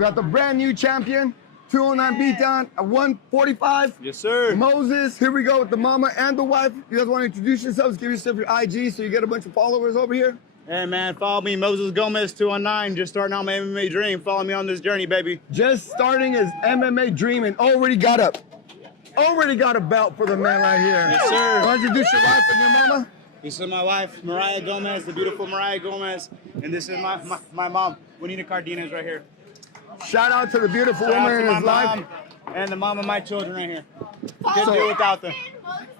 We got the brand new champion, 209 Beatdown at 145. Yes, sir. Moses, here we go with the mama and the wife. You guys want to introduce yourselves? Give yourself your IG so you get a bunch of followers over here. Hey, man, follow me, Moses Gomez 219. Just starting out my MMA dream. Follow me on this journey, baby. Just starting his MMA dream and already got a belt for the man right here. Yes, sir. Want to introduce your wife and your mama? This is my wife, Mariah Gomez, the beautiful Mariah Gomez. And this is my mom, Juanita Cardenas, right here. Shout out to the beautiful Shout woman out in to his my life. mom and the mom of my children right here. Couldn't do without them.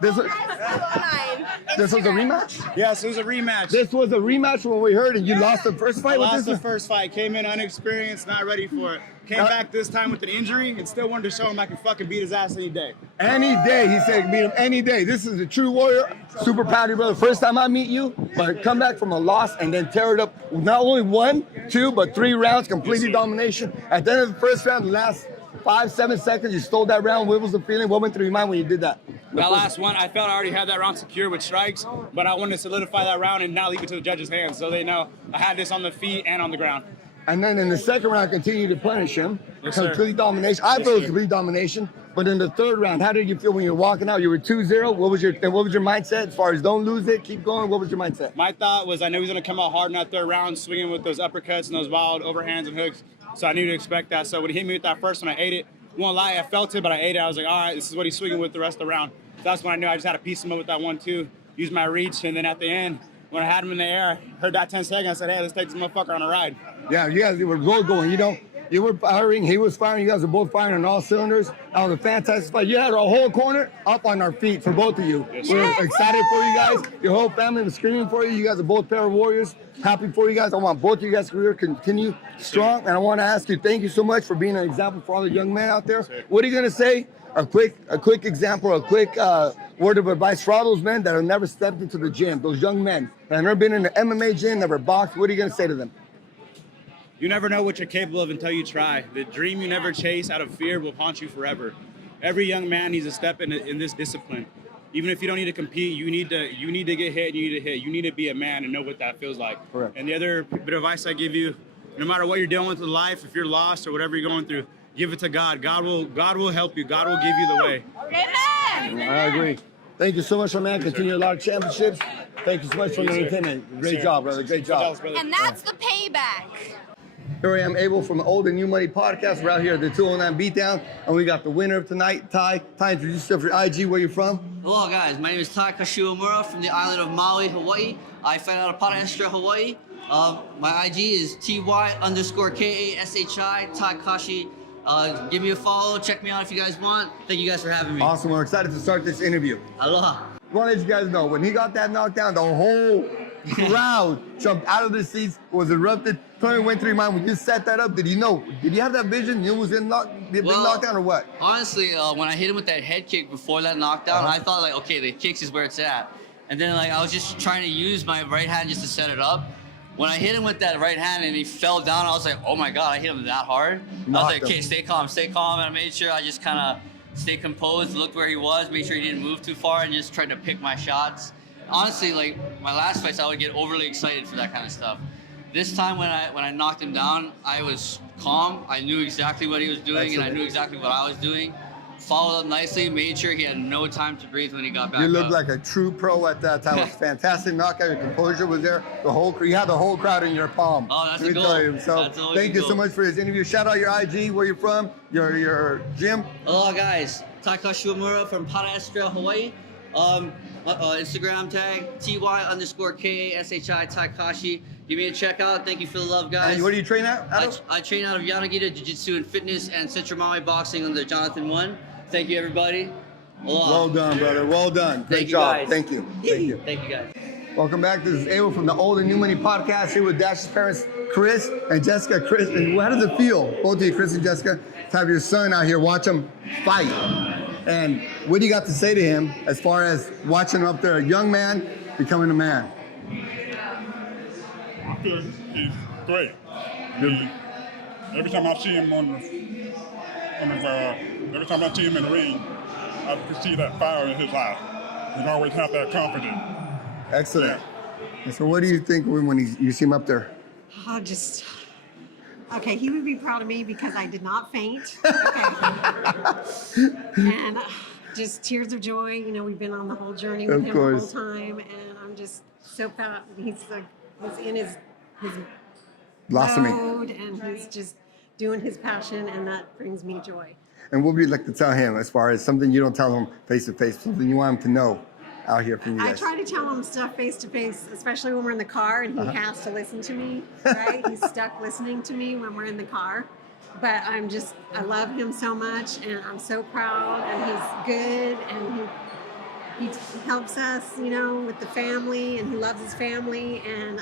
This was a rematch? Yes, it was a rematch. This was a rematch from what we heard, and you lost the first fight? I lost the first fight. Came in unexperienced, not ready for it. Came back this time with an injury and still wanted to show him I can fucking beat his ass any day. Any day, he said, beat him any day. This is a true warrior. Super proud of you, brother. First time I meet you, but come back from a loss and then tear it up. Not only 1, 2, but 3 rounds, completely domination. At the end of the first round, the last 5-7 seconds, you stole that round. What was the feeling? What went through your mind when you did that? That last one, I felt I already had that round secure with strikes, but I wanted to solidify that round and not leave it to the judges' hands so they know I had this on the feet and on the ground. And then in the second round, continue to punish him. Yes, complete domination. I feel it was complete domination. But in the third round, how did you feel when you were walking out? You were 2-0. What was your mindset as far as don't lose it, keep going? What was your mindset? My thought was I knew he was going to come out hard in that third round, swinging with those uppercuts and those wild overhands and hooks. So I knew to expect that. So when he hit me with that first one, I ate it. Won't lie, I felt it, but I ate it. I was like, all right, this is what he's swinging with the rest of the round. So that's when I knew I just had to piece him up with that 1-2, use my reach, and then at the end, when I had him in the air, heard that 10 seconds, I said, hey, let's take this motherfucker on a ride. Yeah, you guys were both going, you know. You were firing, he was firing, you guys were both firing on all cylinders. That was a fantastic fight. You had our whole corner up on our feet for both of you. Yes, we're excited for you guys. Your whole family was screaming for you. You guys are both pair of warriors. Happy for you guys. I want both of you guys' career to continue strong. And I want to ask you, thank you so much for being an example for all the young men out there. What are you going to say? A quick example, a quick word of advice for all those men that have never stepped into the gym, those young men that have never been in the MMA gym, never boxed. What are you going to say to them? You never know what you're capable of until you try. The dream you never chase out of fear will haunt you forever. Every young man needs a step in this discipline. Even if you don't need to compete, you need to get hit, you need to hit. You need to be a man and know what that feels like. Correct. And the other bit of advice I give you, no matter what you're dealing with in life, if you're lost or whatever you're going through, give it to God. God will help you. God will give you the way. Amen. I agree. Thank you so much, my man. Continue a lot of championships. Thank you so much for the entertainment. Great job, brother. Great job. And that's the payback. Here I am, Abel from the Old and New Money podcast. We're out here at the 209 Beatdown, and we got the winner of tonight, Ty. Ty, introduce yourself, your IG, where you're from. Hello guys, my name is Ty Kashiwamura from the island of Maui, Hawaii. I fight out of Paraestra, Hawaii. My IG is TY_KASHI, Takashi. Give me a follow, check me out if you guys want. Thank you guys for having me. Awesome, we're excited to start this interview. Aloha. I want to let you guys know, when he got that knockdown, the whole crowd jumped out of their seats, was erupted. Tell me what went through your mind when you set that up. Did you have that vision? You was in knockdown or what? Honestly, when I hit him with that head kick before that knockdown, I thought like, okay, the kicks is where it's at. And then like I was just trying to use my right hand just to set it up. When I hit him with that right hand and he fell down, I was like, oh my God, I hit him that hard. I was like, okay, stay calm. And I made sure I just kind of stayed composed, looked where he was, made sure he didn't move too far, and just tried to pick my shots. Honestly, like my last fights, I would get overly excited for that kind of stuff. This time when I knocked him down, I was calm. I knew exactly what he was doing, and I knew exactly what I was doing. Followed up nicely, made sure he had no time to breathe when he got back up. You looked like a true pro at that time. It was fantastic knockout. Your composure was there. You had the whole crowd in your palm. Oh, that's a goal. So thank you so much for this interview. Shout out your IG, where you're from, your gym. Hello guys, Takashi Uemura from Paraestra, Hawaii. Instagram tag TY_KASHI Takashi. Give me a check out. Thank you for the love, guys. And where do you train at? I train out of Yanagita Jiu-Jitsu and Fitness and Central Maui Boxing under Jonathan One. Thank you, everybody. Aloha. Well done, brother. Well done. Great job. Guys. Thank you. Thank you. Thank you, guys. Welcome back. This is Abel from the Old and New Money podcast here with Dash's parents, Chris and Jessica. Chris, and how does it feel, both of you, Chris and Jessica, to have your son out here watch him fight? And what do you got to say to him as far as watching him up there, a young man becoming a man? He's great. Every time I see him every time I see him in the ring, I can see that fire in his eye. He's always have that confidence. Excellent. And so what do you think when you see him up there? Okay, he would be proud of me because I did not faint. Okay. And just tears of joy. You know, we've been on the whole journey with Of him course. the whole time, and I'm just so proud. He's in his Blossoming. mode, and he's just doing his passion, and that brings me joy. And what would you like to tell him as far as something you don't tell him face to face, something you want him to know out here from you I guys? try to tell him stuff face to face, especially when we're in the car and he has to listen to me, right? He's stuck listening to me when we're in the car. But I love him so much, and I'm so proud, and he's good, and he helps us, you know, with the family, and he loves his family, and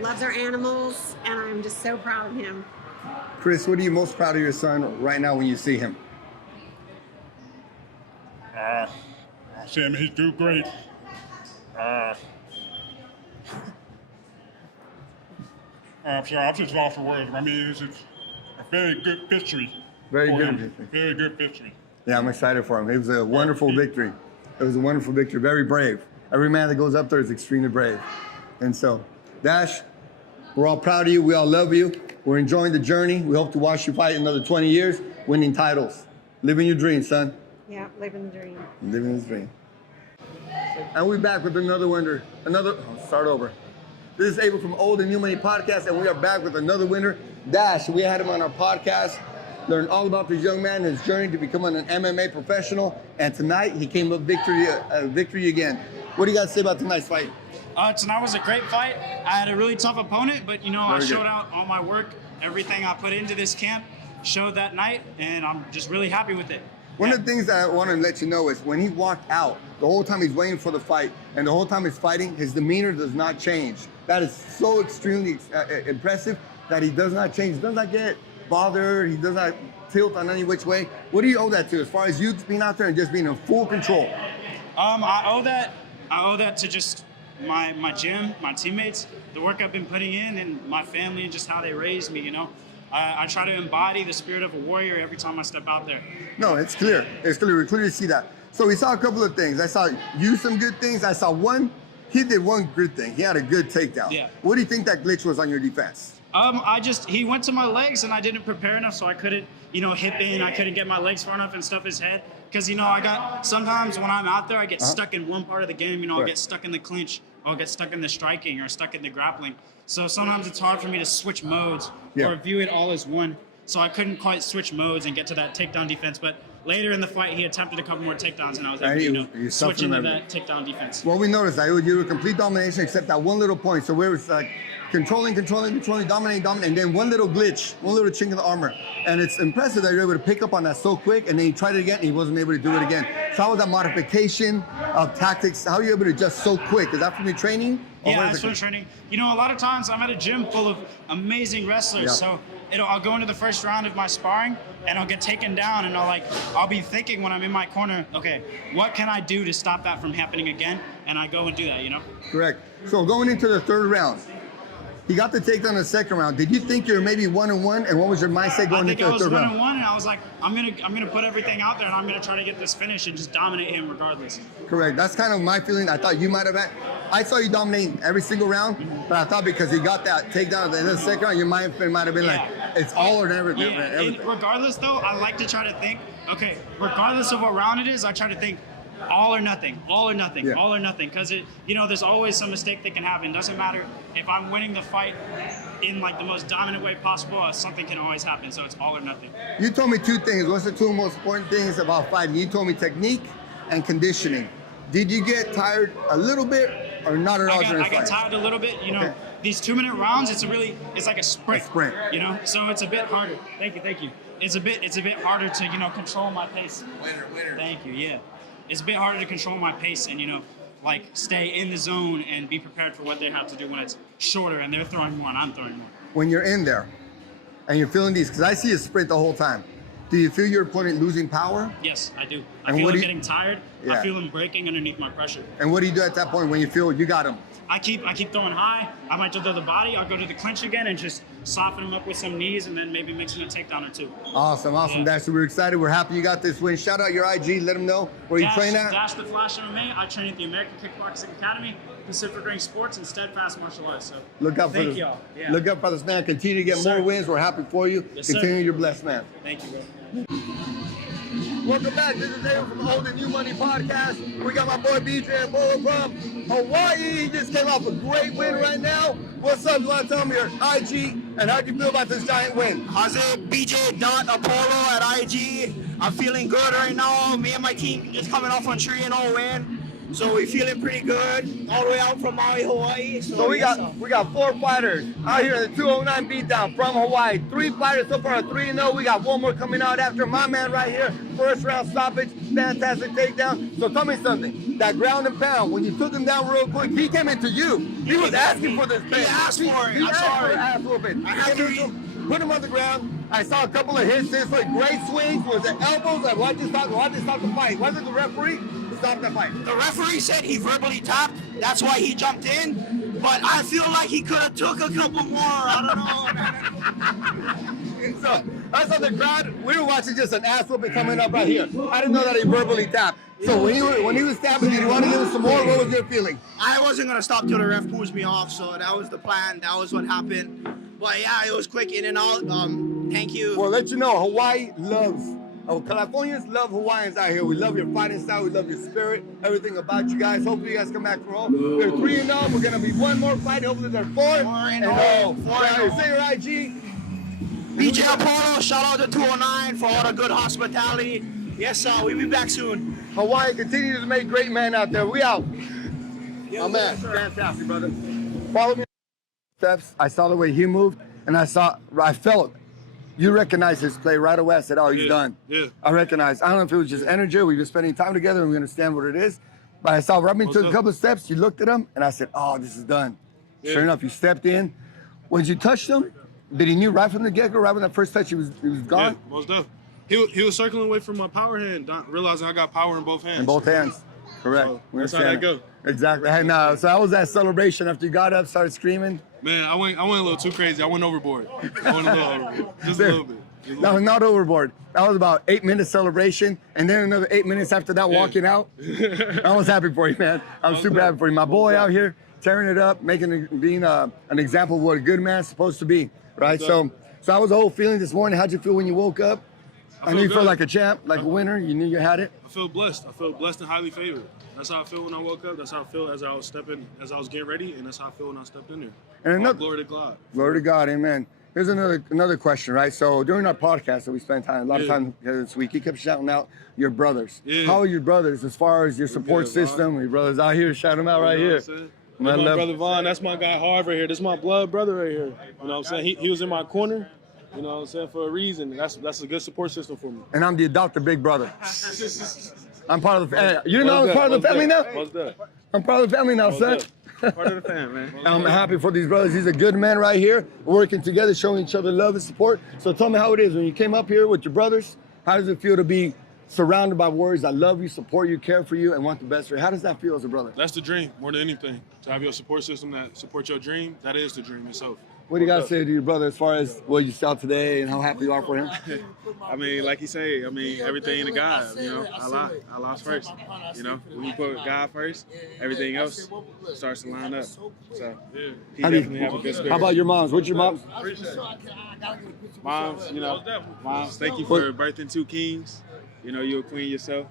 loves our animals, and I'm just so proud of him. Chris, what are you most proud of your son right now when you see him? I see him, he's doing great. I'm sorry, I'm just lost for words. I mean, it's a very good victory. Very for good him. victory. Very good victory. Yeah, I'm excited for him. It was a wonderful victory. It was a wonderful victory. Very brave. Every man that goes up there is extremely brave. And so, Dash, we're all proud of you. We all love you. We're enjoying the journey. We hope to watch you fight another 20 years, winning titles. Living your dream, son. Yeah, living the dream. Living his dream. And we're back with another winner. Start over. This is Abel from Old and New Money Podcast, and we are back with another winner, Dash. We had him on our podcast, learned all about this young man, his journey to becoming an MMA professional, and tonight he came up victory again. What do you guys say about tonight's fight? Tonight was a great fight. I had a really tough opponent, but I Very good. showed out all my work, everything I put into this camp, showed that night, and I'm just really happy with it. One of the things that I want to let you know is when he walked out, the whole time he's waiting for the fight, and the whole time he's fighting, his demeanor does not change. That is so extremely impressive that he does not change. He does not get bothered. He does not tilt on any which way. What do you owe that to as far as you being out there and just being in full control? I owe that to just my gym, my teammates, the work I've been putting in, and my family, and just how they raised me. I try to embody the spirit of a warrior every time I step out there. No, it's clear. It's clear. We clearly see that. So we saw a couple of things. I saw you some good things. I saw one. He did one good thing. He had a good takedown. Yeah. What do you think that glitch was on your defense? He went to my legs, and I didn't prepare enough, so I couldn't, hip in. I couldn't get my legs far enough and stuff his head. Because, sometimes when I'm out there, I get stuck in one part of the game. I'll get stuck in the clinch, or I'll get stuck in the striking, or stuck in the grappling. So sometimes it's hard for me to switch modes or view it all as one. So I couldn't quite switch modes and get to that takedown defense. But later in the fight, he attempted a couple more takedowns, and I was able to switch into that takedown defense. Well, we noticed that you were complete domination except that one little point. So where it was like controlling, dominating, and then one little glitch, one little chink in the armor. And it's impressive that you're able to pick up on that so quick, and then he tried it again, and he wasn't able to do it again. So how was that modification of tactics? How are you able to adjust so quick? Is that from your training? Yeah, that's from training. A lot of times I'm at a gym full of amazing wrestlers, so I'll go into the first round of my sparring, and I'll get taken down, and I'll be thinking when I'm in my corner, okay, what can I do to stop that from happening again? And I go and do that, Correct. So going into the third round, he got the takedown in the second round. Did you think you were maybe 1-1, and what was your mindset going into the third round? I think I was 1-1, and I was like, I'm gonna put everything out there, and I'm gonna try to get this finish and just dominate him regardless. Correct. That's kind of my feeling. I thought you might have had. I saw you dominating every single round, but I thought because he got that takedown at the end of the second round, your mind might have been like, it's all or never. Yeah. Everything. Regardless, though, I like to try to think, okay, regardless of what round it is, I try to think all or nothing, all or nothing, Yeah. all or nothing. Because there's always some mistake that can happen. It doesn't matter if I'm winning the fight in like the most dominant way possible, something can always happen. So it's all or nothing. You told me two things. What's the two most important things about fighting? You told me technique and conditioning. Did you get tired a little bit or not at all during the I got fight? tired a little bit. Okay. These 2-minute rounds, it's like a sprint. A sprint. So it's a bit harder. Thank you. It's a bit harder to control my pace. Winner. Thank you. Yeah, it's a bit harder to control my pace and stay in the zone and be prepared for what they have to do when it's shorter and they're throwing more and I'm throwing more. When you're in there and you're feeling these, because I see a sprint the whole time. Do you feel your opponent losing power? Yes, I do. I And feel what him do you- getting tired. Yeah. I feel him breaking underneath my pressure. And what do you do at that point when you feel you got him? I keep throwing high. I might throw the body. I'll go to the clinch again and just soften him up with some knees and then maybe mixing a takedown or two. Awesome. Yeah. Dasher, we're excited. We're happy you got this win. Shout out your IG. Let them know where you train at. Dash the Flash MMA. I train at the American Kickboxing Academy, Pacific Ring Sports, and Steadfast Martial Arts. So Look up for thank this. y'all. Yeah. Look up for this man. Continue to get Yes, more sir. wins. We're happy for you. Yes, sir. Continue your blessed man. Thank you, bro. Welcome back. This is David from Old and New Money Podcast. We got my boy BJ Apollo from Hawaii. He just came off a great win right now. What's up? You want to tell me your IG and how'd you feel about this giant win? How's it? BJ.Apollo at IG. I'm feeling good right now. Me and my team just coming off on 3-0 win. So we're feeling pretty good. All the way out from Maui, Hawaii. So we got 4 fighters out here in the 209 Beatdown from Hawaii. 3 fighters so far, 3-0. We got 1 more coming out after my man right here. First round stoppage, fantastic takedown. So tell me something. That ground and pound, when you took him down real quick, he came into you. He was asking for this. He asked for it. He I'm asked sorry. for ass whooping. I have Came to into him, put him on the ground. I saw a couple of hits. There's like great swings. Was it elbows? Like, why'd you stop the fight? Wasn't the referee stop the fight? The referee said he verbally tapped. That's why he jumped in. But I feel like he could have took a couple more. I don't know. So I saw the crowd. We were watching just an ass whooping coming up right here. I didn't know that he verbally tapped. So when he was tapping, did you want to give him some more? What was your feeling? I wasn't going to stop till the ref pulls me off. So that was the plan. That was what happened. But yeah, it was quick in and out. Thank you. Well, let you know, Hawaii loves. Californians love Hawaiians out here. We love your fighting style. We love your spirit. Everything about you guys. Hopefully, you guys come back for all. We're 3-0. We're gonna be 1 more fight. Hopefully, they're 4-0. 4-0. Say your IG. BJ Apollo, shout out to 209 for all the good hospitality. Yes, sir. We'll be back soon. Hawaii continues to make great men out there. We out. My man, fantastic, brother. Follow me. Steps. I saw the way he moved, and I felt. You recognize his play right away. I said, "Oh, he's done." Yeah. I recognized. I don't know if it was just energy. We've been spending time together, and we understand what it is. But I saw Robin took a couple of steps. You looked at him, and I said, "Oh, this is done." Yeah. Sure enough, you stepped in. When you touched him, did he knew right from the get-go, right when that first touch, he was gone? Yeah, most definitely. He was circling away from my power hand, not realizing I got power in both hands. In both hands. Correct. So We that's how that understand go. Exactly. Hey, no. So how was that celebration after you got up, started screaming? Man, I went a little too crazy. I went overboard. Just a little bit. That was not overboard. That was about 8 minutes celebration, and then another 8 minutes after that walking out. I was happy for you, man. I'm super happy for you. My boy out here tearing it up, being an example of what a good man's supposed to be, right? So that was the whole feeling this morning. How'd you feel when you woke up? I knew you felt like a champ, like a winner. You knew you had it. I feel blessed. I feel blessed and highly favored. That's how I feel when I woke up. That's how I feel as I was getting ready, and that's how I feel when I stepped in there. And another, glory to God. Glory to God, amen. Here's another question, right? So during our podcast that we spent a lot of time together this week, you kept shouting out your brothers. Yeah. How are your brothers as far as your support system? Your brothers out here, shout them out right here. My brother Vaughn, that's my guy Harv right here. This is my blood brother right here. You know what I'm saying? He was in my corner, you know what I'm saying, for a reason. That's a good support system for me. And I'm the adopted big brother. I'm part of the family. You know I'm part of the family now? I'm part of the family now, son. Part of the fam, man. And I'm happy for these brothers. These are good men right here, working together, showing each other love and support. So tell me how it is when you came up here with your brothers. How does it feel to be surrounded by warriors that love you, support you, care for you, and want the best for you? How does that feel as a brother? That's the dream, more than anything. To have your support system that supports your dream, that is the dream itself. What do you got to say to your brother as far as what you saw today and how happy you are for him? I mean, like you say, everything in the God, Allah's first. You know, when you put God first, everything else starts to line up. So, he definitely have a good spirit. How about your moms? What's your moms? Moms, thank you for birthing 2 kings. You know, you're a queen yourself.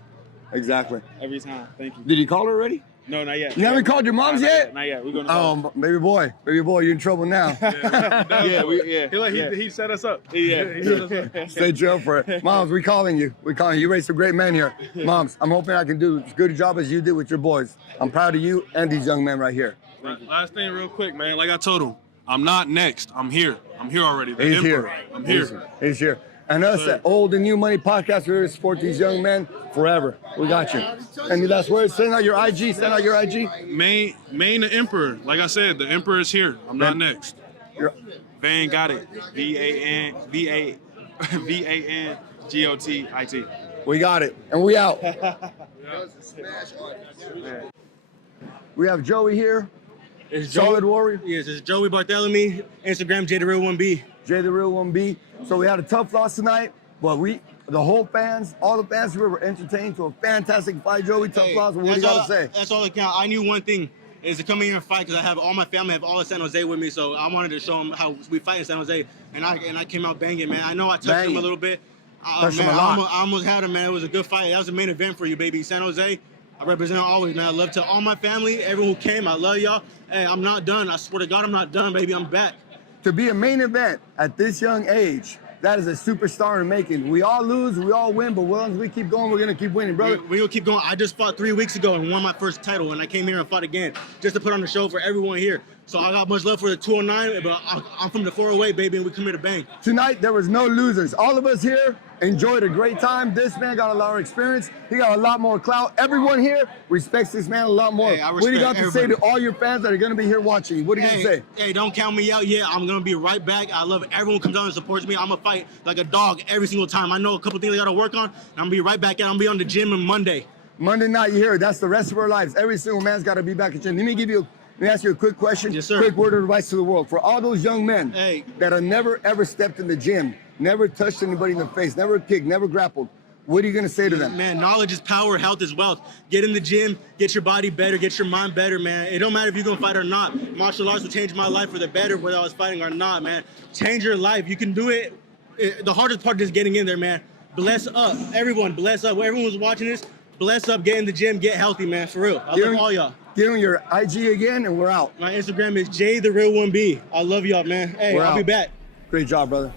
Exactly. Every time. Thank you. Did you call her already? No, not yet. You haven't called your moms yet? Not yet. We're gonna call. Baby boy, you're in trouble now. He set us up. Yeah. Stay chill for it. Moms, we calling you. You raised some great men here. Moms, I'm hoping I can do as good a job as you did with your boys. I'm proud of you and these young men right here. Last thing real quick, man. Like I told him, I'm not next. I'm here. I'm here already. The He's Emperor. here. I'm here. He's here. And us at Old and New Money Podcast, we're here to support these young men forever. We got you. Any last words? Send out your IG. Main the Emperor. Like I said, the Emperor is here. I'm not next. Van got it. VANGOTIT. We got it, and we out. We have Joey here. It's Solid Warrior. Yes, it's Joey Bartholomew. Instagram JTheReal1B. Jay the Real 1B. So we had a tough loss tonight, but the whole fans, all the fans here were entertained to a fantastic fight, Joey. Tough loss. What do you got to say? That's all that counts. I knew one thing is to come in here and fight because I have all my family, I have all of San Jose with me. So I wanted to show them how we fight in San Jose, and I came out banging, man. I know I touched him a little bit. Touched him Man, a lot. I almost had him, man. It was a good fight. That was the main event for you, baby. San Jose, I represent always, man. I love to all my family, everyone who came. I love y'all. Hey, I'm not done. I swear to God, I'm not done, baby. I'm back. To be a main event at this young age, that is a superstar in making. We all lose, we all win, but as long as we keep going, we're gonna keep winning, brother. We're gonna keep going. I just fought 3 weeks ago and won my first title, and I came here and fought again just to put on the show for everyone here. So I got much love for the 209, but I'm from the 408, baby, and we come here to bang. Tonight, there was no losers. All of us here enjoyed a great time. This man got a lot of experience. He got a lot more clout. Everyone here respects this man a lot more. Hey, I what do you got respect to say to everybody. all your fans that are gonna be here watching you? What are you gonna say? Hey, don't count me out yet. I'm gonna be right back. I love everyone who comes out and supports me. I'm gonna fight like a dog every single time. I know a couple things I gotta work on. I'm gonna be right back, and I'm gonna be on the gym on Monday. Monday night, you hear it. That's the rest of our lives. Every single man's got to be back at gym. Let me ask you a quick question. Yes, sir. Quick word of advice to the world. For all those young men that have never, ever stepped in the gym, never touched anybody in the face, never kicked, never grappled, what are you going to say to them? Man, knowledge is power, health is wealth. Get in the gym, get your body better, get your mind better, man. It don't matter if you're going to fight or not. Martial arts will change my life for the better whether I was fighting or not, man. Change your life. You can do it. The hardest part is getting in there, man. Bless up. Everyone, bless up. Everyone who's watching this, bless up, get in the gym, get healthy, man, for real. I love all y'all. Give them your IG again, and we're out. My Instagram is JTheReal1B. I love y'all, man. Hey, I'll be back. Great job, brother.